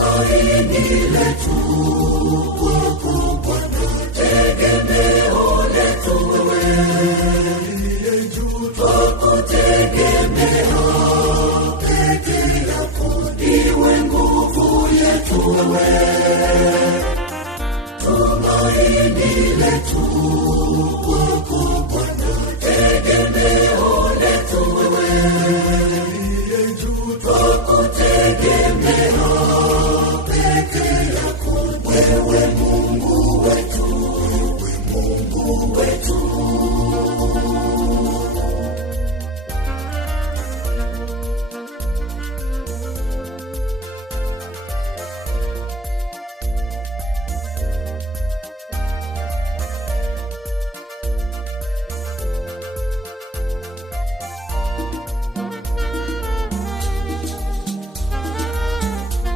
tumaini letu kwako Bwana, tegemeo letu wewe, twakutegemea peke yako, ndiwe nguvu yetu wewe, tumaini letu kwako Bwana, tegemeo